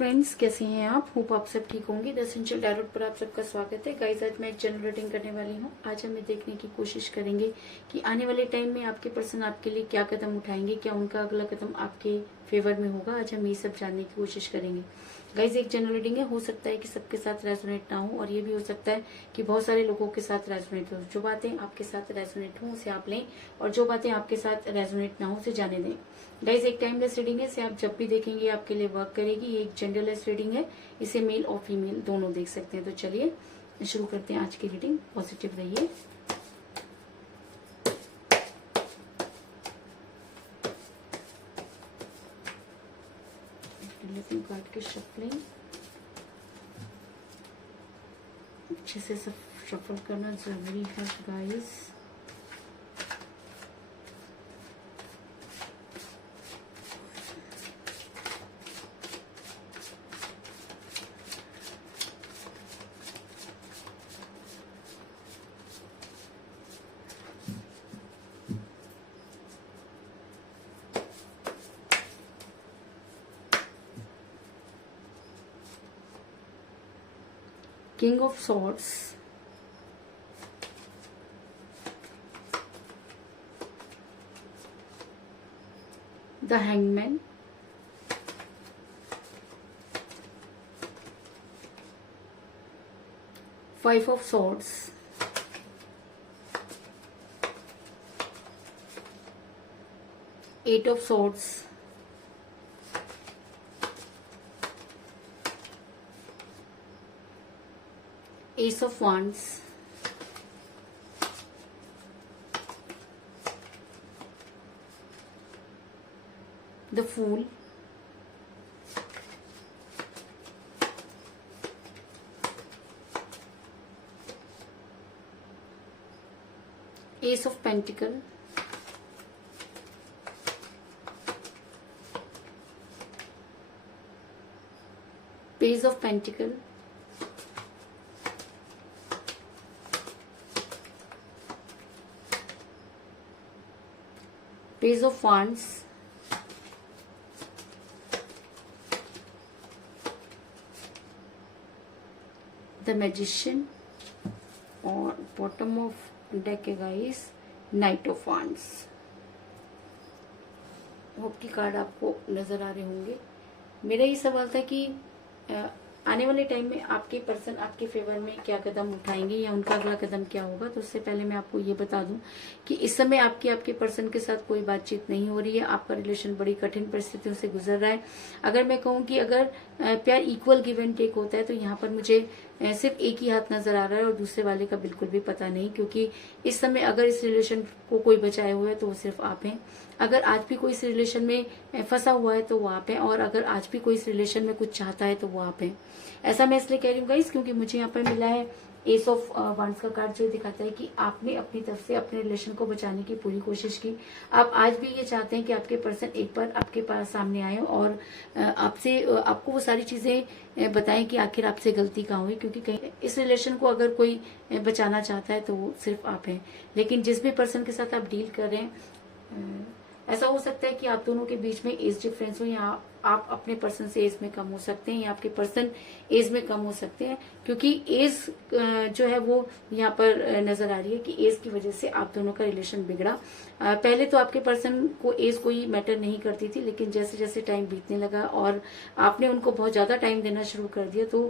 Friends, कैसे हैं आप? होप आप सब ठीक होंगे। द एसेंशियल टैरोट पर आप सबका स्वागत है। गाइस, आज मैं एक जनरल रीडिंग करने वाली हूँ। आज हम ये देखने की कोशिश करेंगे कि आने वाले टाइम में आपके पर्सन आपके लिए क्या कदम उठाएंगे, क्या उनका अगला कदम आपके फेवर में होगा। आज हम ये सब जानने की कोशिश करेंगे। गाइस, एक जनरल रीडिंग है, हो सकता है कि सबके साथ रेजोनेट ना हो, और ये भी हो सकता है कि बहुत सारे लोगों के साथ रेजोनेट हो। जो बातें आपके साथ रेजोनेट हो उसे आप लें, और जो बातें आपके साथ रेजोनेट ना हो उसे जाने दें। गाइस, एक टाइमलेस रीडिंग है, इसे आप जब भी देखेंगे आपके लिए वर्क करेगी। ये एक जेंडरलेस रीडिंग है, इसे मेल और फीमेल दोनों देख सकते हैं। तो चलिए शुरू करते हैं आज की रीडिंग। पॉजिटिव रहिए। कार्ड के शफलिंग अच्छे से सब शफल करना जरूरी है guys. King of Swords, the Hangman, Five of Swords, Eight of Swords, Ace of Wands, the Fool, Ace of Pentacle, Page of Pentacle, Page of Wands, the Magician, और bottom of deck है guys night of wands. Hope की card आपको नजर आ रहे होंगे। मेरा ये सवाल था कि आने वाले टाइम में आपके पर्सन आपके फेवर में क्या कदम उठाएंगे या उनका अगला कदम क्या होगा। तो उससे पहले मैं आपको ये बता दूं कि इस समय आपके पर्सन के साथ कोई बातचीत नहीं हो रही है। आपका रिलेशन बड़ी कठिन परिस्थितियों से गुजर रहा है। अगर मैं कहूँ कि अगर प्यार इक्वल गिव एंड टेक होता है तो यहाँ पर मुझे सिर्फ एक ही हाथ नजर आ रहा है और दूसरे वाले का बिल्कुल भी पता नहीं, क्योंकि इस समय अगर इस रिलेशन को कोई बचाए हुआ है तो वो सिर्फ आप हैं। अगर आज भी कोई इस रिलेशन में फंसा हुआ है तो वो आप हैं, और अगर आज भी कोई इस रिलेशन में कुछ चाहता है तो वो आप हैं। ऐसा मैं इसलिए कह रही हूँ गाइस क्योंकि मुझे यहाँ पर मिला है एस ऑफ वांड्स का कार्ड, जो दिखाता है कि आपने अपनी तरफ से अपने रिलेशन को बचाने की पूरी कोशिश की। आप आज भी ये चाहते हैं कि आपके पर्सन एक बार आपके पास सामने आए और आपसे आपको वो सारी चीजें बताएं कि आखिर आपसे गलती कहाँ हुई, क्योंकि कहीं इस रिलेशन को अगर कोई बचाना चाहता है तो वो सिर्फ आप हैं। लेकिन जिस भी पर्सन के साथ आप डील कर रहे हैं, ऐसा हो सकता है कि आप दोनों के बीच में एज डिफरेंस हो, या आप अपने पर्सन से एज में कम हो सकते हैं, या आपके पर्सन एज में कम हो सकते हैं, क्योंकि एज जो है वो यहाँ पर नजर आ रही है कि एज की वजह से आप दोनों का रिलेशन बिगड़ा। पहले तो आपके पर्सन को एज कोई मैटर नहीं करती थी, लेकिन जैसे जैसे टाइम बीतने लगा और आपने उनको बहुत ज्यादा टाइम देना शुरू कर दिया तो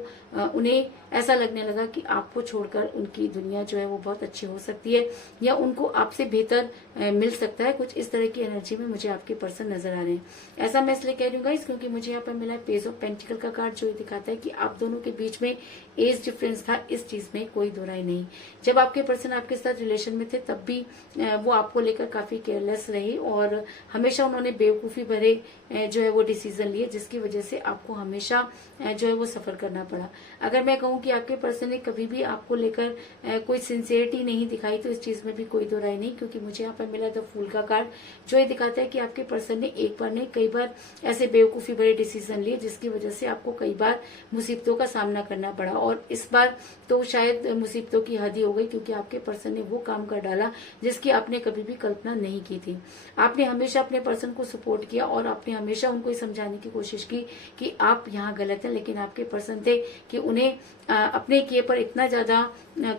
उन्हें ऐसा लगने लगा कि आपको छोड़कर उनकी दुनिया जो है वो बहुत अच्छी हो सकती है, या उनको आपसे बेहतर मिल सकता है। कुछ इस तरह की एनर्जी में मुझे आपके पर्सन नजर आ रहे हैं। ऐसा मैं इसलिए कह रही हूँ क्योंकि मुझे यहाँ पर मिला है पेज ऑफ पेंटिकल का कार्ड, जो दिखाता है कि आप दोनों के बीच में एज डिफरेंस था। इस चीज में कोई दो राय नहीं। जब आपके पर्सन आपके साथ रिलेशन में थे तब भी वो आपको लेकर काफी केयरलेस रहे और हमेशा उन्होंने बेवकूफी भरे जो है वो डिसीजन लिए, जिसकी वजह से आपको हमेशा जो है वो सफर करना पड़ा। अगर मैं कहूँ कि आपके पर्सन ने कभी भी आपको लेकर कोई सिंसियरिटी नहीं दिखाई तो इस चीज में भी कोई दो राय नहीं, क्योंकि मुझे यहाँ पर मिला द फूल का कार्ड, जो ये दिखाता है कि आपके पर्सन ने एक बार नहीं कई बार ऐसे बेवकूफ़ी भरे डिसीजन लिए, जिसकी वजह से आपको कई बार मुसीबतों का सामना करना पड़ा। और इस बार तो शायद मुसीबतों की हद ही हो गई, क्योंकि आपके पर्सन ने वो काम कर डाला जिसकी आपने कभी भी कल्पना नहीं की थी। आपने हमेशा अपने पर्सन को सपोर्ट किया और आपने हमेशा उनको समझाने की कोशिश की कि आप यहाँ गलत हैं, लेकिन आपके पर्सन थे कि उन्हें अपने किए पर इतना ज्यादा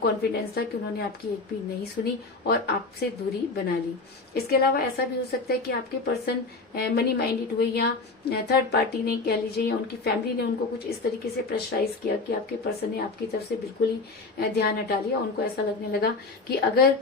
कॉन्फिडेंस था कि उन्होंने आपकी एक भी नहीं सुनी और आपसे दूरी बना ली। इसके अलावा ऐसा भी हो सकता है कि आपके पर्सन मनी माइंडेड हुए, या थर्ड पार्टी ने कह लीजिए, या उनकी फैमिली ने उनको कुछ इस तरीके से प्रेशराइज किया कि आपके पर्सन ने आपकी तरफ से बिल्कुल ही ध्यान हटा लिया। उनको ऐसा लगने लगा कि अगर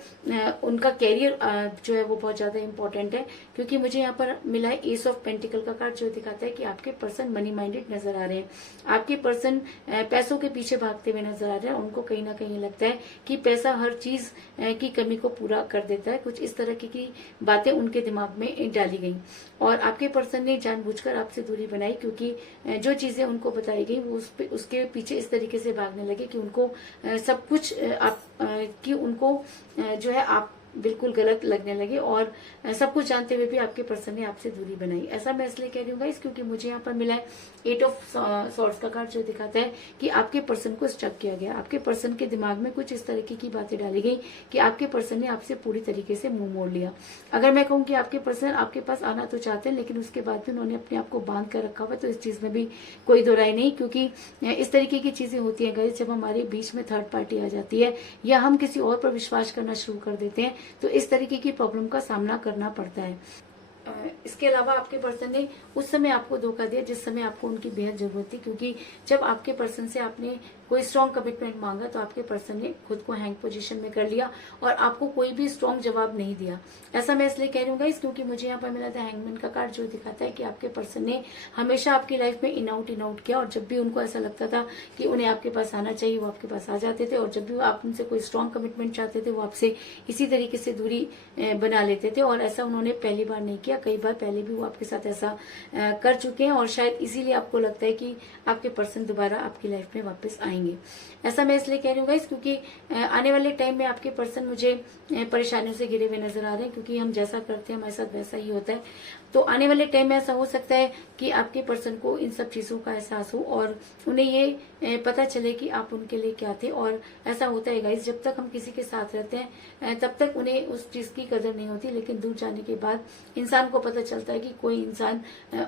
उनका कैरियर जो है वो बहुत ज्यादा इंपॉर्टेंट है, क्योंकि मुझे यहाँ पर मिला है एस ऑफ पेंटिकल का कार्ड, जो दिखाता है कि आपके पर्सन मनी माइंडेड नजर आ रहे हैं। आपके पर्सन पैसों के पीछे भागते हुए नजर आ रहे हैं। उनको कहीं ना कहीं लगता है कि पैसा हर चीज की कमी को पूरा कर देता है। कुछ इस तरह की बातें उनके दिमाग में डाली गई और आपके पर्सन ने जानबूझकर आपसे दूरी बनाई, क्योंकि जो चीजें उनको बताई गई वो उसके पीछे इस तरीके से भागने लगे कि उनको सब कुछ कि उनको जो है आप बिल्कुल गलत लगने लगे, और सब कुछ जानते हुए भी आपके पर्सन ने आपसे दूरी बनाई। ऐसा मैं इसलिए कह रही हूँ गाइस, क्योंकि मुझे यहाँ पर मिला है 8 ऑफ सॉर्ड्स का कार्ड, जो दिखाता है कि आपके पर्सन को स्टक किया गया। आपके पर्सन के दिमाग में कुछ इस तरीके की बातें डाली गई कि आपके पर्सन ने आपसे पूरी तरीके से मुंह मोड़ लिया। अगर मैं कहूँ कि आपके पर्सन आपके पास आना तो चाहते हैं, लेकिन उसके बाद भी उन्होंने अपने आप को बांध कर रखा हुआ, तो इस चीज में भी कोई दो राय नहीं, क्योंकि इस तरीके की चीजें होती है गाइस जब हमारे बीच में थर्ड पार्टी आ जाती है या हम किसी और पर विश्वास करना शुरू कर देते हैं, तो इस तरीके की प्रॉब्लम का सामना करना पड़ता है। इसके अलावा आपके पर्सन ने उस समय आपको धोखा दिया जिस समय आपको उनकी बेहद जरूरत थी, क्योंकि जब आपके पर्सन से आपने कोई स्ट्रॉन्ग कमिटमेंट मांगा तो आपके पर्सन ने खुद को हैंग पोजीशन में कर लिया और आपको कोई भी स्ट्रॉन्ग जवाब नहीं दिया। ऐसा मैं इसलिए कह रही हूँ गाइस, क्योंकि मुझे यहाँ पर मिला था हैंगमैन का कार्ड, जो दिखाता है कि आपके पर्सन ने हमेशा आपकी लाइफ में इन आउट किया, और जब भी उनको ऐसा लगता था कि उन्हें आपके पास आना चाहिए वो आपके पास आ जाते थे, और जब भी आप उनसे कोई स्ट्रॉन्ग कमिटमेंट चाहते थे वो आपसे इसी तरीके से दूरी बना लेते थे। और ऐसा उन्होंने पहली बार नहीं किया, कई बार पहले भी वो आपके साथ ऐसा कर चुके हैं, और शायद इसीलिए आपको लगता है कि आपके पर्सन दोबारा आपकी लाइफ में वापस आएंगे। ऐसा मैं इसलिए कह रही हूँ गाइस, क्योंकि आने वाले टाइम में आपके पर्सन मुझे परेशानियों से घिरे हुए नजर आ रहे हैं, क्योंकि हम जैसा करते हैं हमारे साथ वैसा ही होता है। तो आने वाले टाइम में ऐसा हो सकता है कि आपके पर्सन को इन सब चीजों का एहसास हो और उन्हें ये पता चले कि आप उनके लिए क्या थे। और ऐसा होता है गाइस, जब तक हम किसी के साथ रहते हैं तब तक उन्हें उस चीज की कदर नहीं होती, लेकिन दूर जाने के बाद इंसान को पता चलता है कि कोई इंसान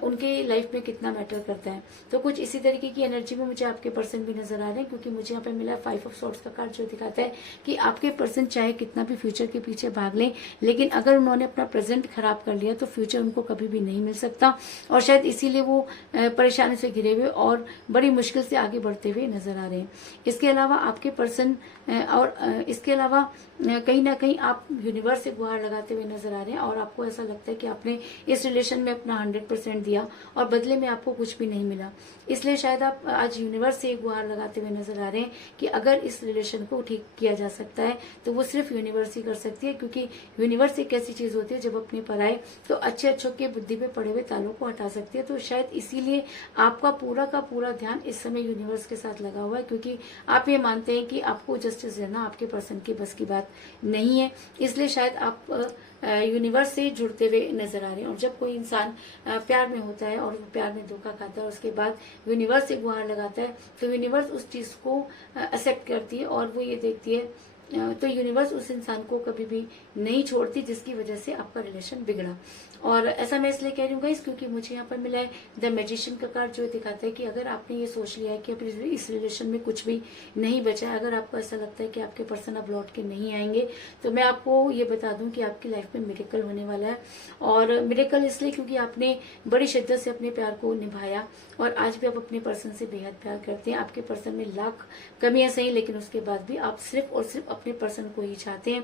उनके लाइफ में कितना मैटर करता है। तो कुछ इसी तरीके की एनर्जी में मुझे आपके पर्सन भी नजर आ रहे हैं, क्योंकि मुझे यहाँ पे मिला 5 ऑफ सॉर्ड्स का कार्ड, जो दिखाता है कि आपके पर्सन चाहे कितना भी फ्यूचर के पीछे भाग लें, लेकिन अगर उन्होंने अपना प्रेजेंट खराब कर लिया तो फ्यूचर उनको कभी भी नहीं मिल सकता, और शायद इसीलिए वो परेशानी से घिरे हुए और बड़ी मुश्किल से आगे बढ़ते हुए नजर आ रहे हैं। इसके अलावा आपके पर्सन और इसके अलावा कहीं ना कहीं आप यूनिवर्स से गुहार लगाते हुए नजर आ रहे हैं, और आपको ऐसा लगता है कि आपने इस रिलेशन में अपना 100% दिया और बदले में आपको कुछ भी नहीं मिला। इसलिए शायद आप आज यूनिवर्स से गुहार लगाते हुए नजर आ रहे हैं कि अगर इस रिलेशन को ठीक किया जा सकता है तो वो सिर्फ यूनिवर्स ही कर सकती है, क्योंकि यूनिवर्स एक ऐसी चीज होती है जब अपने पर आए तो अच्छे अच्छों के बुद्धि पे पड़े हुए तालों को हटा सकती है। तो शायद इसीलिए आपका पूरा का पूरा ध्यान इस समय यूनिवर्स के साथ लगा हुआ है, क्योंकि आप ये मानते हैं कि आपको जस्टिस देना आपके पर्सन की बस की बात नहीं है। इसलिए शायद आप यूनिवर्स से जुड़ते हुए नजर आ रहे हैं। और जब कोई इंसान प्यार में होता है और प्यार में धोखा खाता है, उसके बाद यूनिवर्स से गुहार लगाता है, तो यूनिवर्स उस चीज को एक्सेप्ट करती है और वो ये देखती है, तो यूनिवर्स उस इंसान को कभी भी नहीं छोड़ती जिसकी वजह से आपका रिलेशन बिगड़ा। और ऐसा मैं इसलिए कह रही हूँ गाइस, क्योंकि मुझे यहाँ पर मिला है द मैजिशियन का कार्ड, जो दिखाता है कि अगर आपने ये सोच लिया है कि अब इस रिलेशन में कुछ भी नहीं बचा है, अगर आपको ऐसा लगता है कि आपके पर्सन अब लौट के नहीं आएंगे, तो मैं आपको ये बता दूं कि आपकी लाइफ में मिरेकल होने वाला है। और मिरेकल इसलिए क्योंकि आपने बड़ी शिद्दत से अपने प्यार को निभाया और आज भी आप अपने पर्सन से बेहद प्यार करते हैं। आपके पर्सन में लाख कमियां सही, लेकिन उसके बाद भी आप सिर्फ और सिर्फ अपने पर्सन को ही चाहते हैं।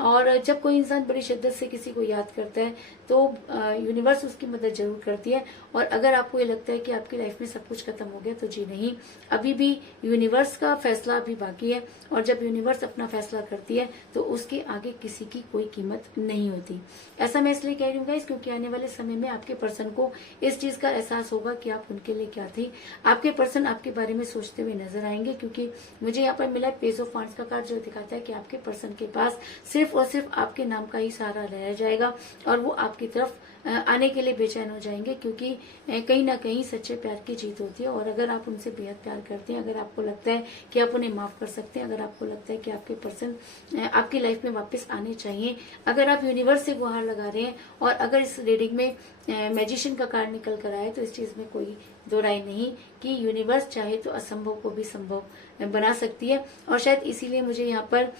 और जब कोई इंसान बड़ी शिद्दत से किसी को याद करता है तो यूनिवर्स उसकी मदद जरूर करती है। और अगर आपको ये लगता है कि आपकी लाइफ में सब कुछ खत्म हो गया, तो जी नहीं, अभी भी यूनिवर्स का फैसला अभी बाकी है। और जब यूनिवर्स अपना फैसला करती है तो उसके आगे किसी की कोई कीमत नहीं होती। ऐसा मैं इसलिए कह रही हूँ गाइस, क्योंकि आने वाले समय में आपके पर्सन को इस चीज का एहसास होगा कि आप उनके लिए क्या थी। आपके पर्सन आपके बारे में सोचते हुए नजर आएंगे, क्योंकि मुझे यहाँ पर मिला पेज ऑफ फंड्स का कार्ड, जो दिखाता है कि आपके पर्सन के पास सिर्फ और सिर्फ आपके नाम का ही सहारा रह जाएगा और वो आपकी तरफ आने के लिए बेचैन हो जाएंगे, क्योंकि कहीं ना कहीं सच्चे प्यार की जीत होती है। और अगर आप उनसे बेहद प्यार करते हैं, अगर आपको लगता है कि आप उन्हें माफ कर सकते हैं, अगर आपको लगता है कि आपके पर्सन आपकी लाइफ में वापस आने चाहिए, अगर आप यूनिवर्स से गुहार लगा रहे हैं, और अगर इस रीडिंग में मैजिशियन का कार्ड निकल कर आए, तो इस चीज में कोई दो राय नहीं कि यूनिवर्स चाहे तो असंभव को भी संभव बना सकती है। और शायद इसीलिए मुझे यहाँ पर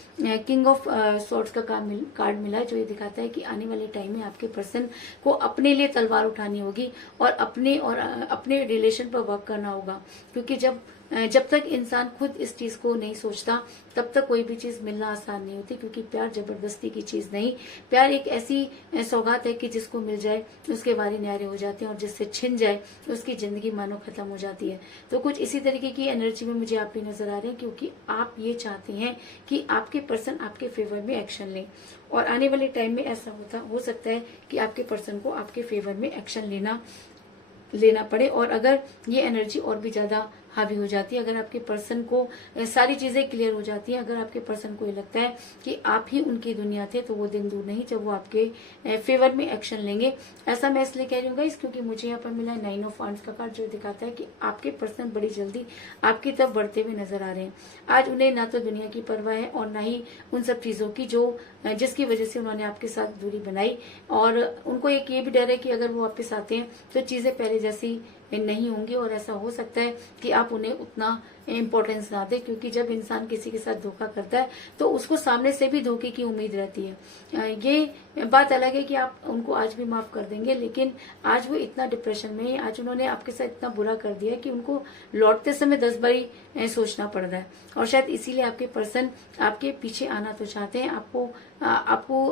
किंग ऑफ सॉर्ड्स का कार्ड मिला है, जो ये दिखाता है कि आने वाले टाइम में आपके पर्सन को अपने लिए तलवार उठानी होगी और अपने रिलेशन पर वर्क करना होगा। क्योंकि जब तक इंसान खुद इस चीज को नहीं सोचता, तब तक कोई भी चीज मिलना आसान नहीं होती। क्योंकि प्यार जबरदस्ती की चीज नहीं, प्यार एक ऐसी सौगात है कि जिसको मिल जाए उसके वारी न्यारे हो जाते हैं, और जिससे छिन जाए उसकी जिंदगी मानो खत्म हो जाती है। तो कुछ इसी तरीके की एनर्जी में मुझे आप भी नजर आ रहे हैं, क्योंकि आप ये चाहते हैं कि आपके पर्सन आपके फेवर में एक्शन लें। और आने वाले टाइम में ऐसा हो सकता है कि आपके पर्सन को आपके फेवर में एक्शन लेना पड़े। और अगर ये एनर्जी और भी ज्यादा हावी हो जाती है, अगर आपके पर्सन को सारी चीजें क्लियर हो जाती है, अगर आपके पर्सन को ये लगता है कि आप ही उनकी दुनिया थे, तो वो दिन दूर नहीं जब वो आपके फेवर में एक्शन लेंगे। ऐसा मैं इसलिए कह रही हूँ गाइस, क्योंकि मुझे यहाँ पर मिला है 9 ऑफ वांड्स का कार्ड, जो दिखाता है कि आपके पर्सन बड़ी जल्दी आपकी तरफ बढ़ते हुए नजर आ रहे हैं। आज उन्हें ना तो दुनिया की परवाह है और ना ही उन सब चीजों की जिसकी वजह से उन्होंने आपके साथ दूरी बनाई। और उनको एक ये भी डर है कि अगर वो वापस आते हैं तो चीजें पहले जैसी नहीं होंगी, और ऐसा हो सकता है कि आप उन्हें उतना इम्पोर्टेंस ना दे। क्योंकि जब इंसान किसी के साथ धोखा करता है तो उसको सामने से भी धोखे की उम्मीद रहती है। ये बात अलग है कि आप उनको आज भी माफ कर देंगे, लेकिन आज वो इतना डिप्रेशन में है, आज उन्होंने आपके साथ इतना बुरा कर दिया कि उनको लौटते समय 10 बारी सोचना पड़ रहा है। और शायद इसीलिए आपके पर्सन आपके पीछे आना तो चाहते हैं, आपको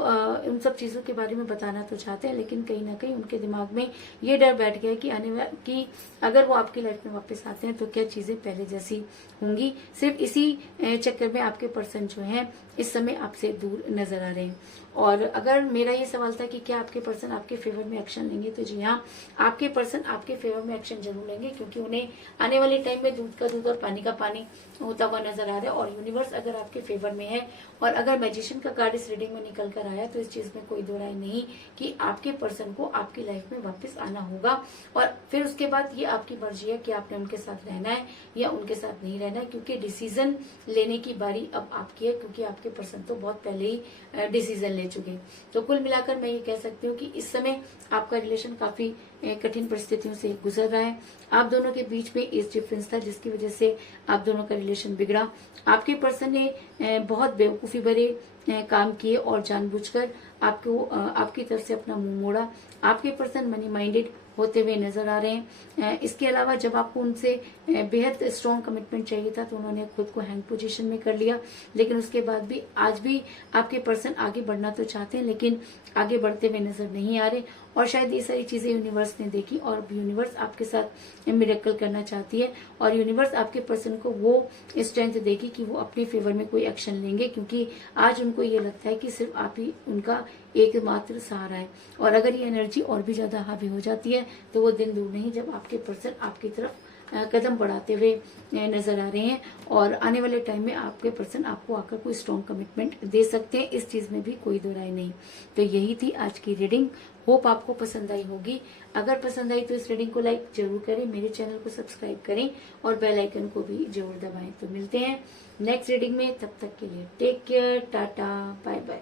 उन सब चीजों के बारे में बताना तो चाहते हैं, लेकिन कहीं ना कहीं उनके दिमाग में ये डर बैठ गया कि अगर वो आपकी लाइफ में वापस आते हैं तो क्या चीजें पहले जैसी होंगी। सिर्फ इसी चक्कर में आपके पर्सन जो हैं इस समय आपसे दूर नजर आ रहे हैं। और अगर मेरा ये सवाल था कि क्या आपके पर्सन आपके फेवर में एक्शन लेंगे, तो जी हाँ, आपके पर्सन आपके फेवर में एक्शन जरूर लेंगे, क्योंकि उन्हें आने वाले टाइम में दूध का दूध और पानी का पानी होता हुआ नजर आ रहा है। और यूनिवर्स अगर आपके फेवर में है, और अगर मैजिशियन का कार्ड इस रीडिंग में निकल कर आया, तो इस चीज में कोई दो राय नहीं कि आपके पर्सन को आपकी लाइफ में वापस आना होगा। और फिर उसके बाद ये आपकी मर्जी है कि आपने उनके साथ रहना है या उनके साथ नहीं रहना है, क्योंकि डिसीजन लेने की बारी अब आपकी है, क्योंकि आपके पर्सन तो बहुत पहले ही डिसीजन ले चुके। तो कुल मिलाकर मैं ये कह सकती हूँ कि इस समय आपका रिलेशन काफी कठिन परिस्थितियों से गुजर रहा है। आप दोनों के बीच में एज डिफरेंस था, जिसकी वजह से आप दोनों का रिलेशन बिगड़ा। आपके पर्सन ने बहुत बेवकूफी भरे काम किए और जानबूझकर आपकी तरफ से अपना मुंह मोड़ा। आपके पर्सन मनी माइंडेड होते हुए नजर आ रहे हैं। इसके अलावा जब आपको उनसे बेहद स्ट्रॉन्ग कमिटमेंट चाहिए था, तो उन्होंने खुद को हैंग पोजीशन में कर लिया। लेकिन उसके बाद भी आज भी आपके पर्सन आगे बढ़ना तो चाहते हैं, लेकिन आगे बढ़ते हुए नजर नहीं आ रहे। और शायद ये सारी चीजें यूनिवर्स ने देखी, और यूनिवर्स आपके साथ मिरेकल करना चाहती है। और यूनिवर्स आपके पर्सन को वो स्ट्रेंथ देगी कि वो अपने फेवर में कोई एक्शन लेंगे, क्योंकि आज उनको ये लगता है कि सिर्फ आप ही उनका एकमात्र सहारा है। और अगर ये एनर्जी और भी ज्यादा हावी हो जाती है, तो वो दिन दूर नहीं जब आपके पर्सन आपकी तरफ कदम बढ़ाते हुए नजर आ रहे हैं। और आने वाले टाइम में आपके पर्सन आपको आकर कोई स्ट्रॉन्ग कमिटमेंट दे सकते हैं, इस चीज में भी कोई दो राय नहीं। तो यही थी आज की रीडिंग। होप आपको पसंद आई होगी। अगर पसंद आई तो इस रीडिंग को लाइक जरूर करें, मेरे चैनल को सब्सक्राइब करें और बेल आइकन को भी जरूर दबाएं। तो मिलते हैं नेक्स्ट रीडिंग में, तब तक के लिए टेक केयर, टाटा, बाय बाय।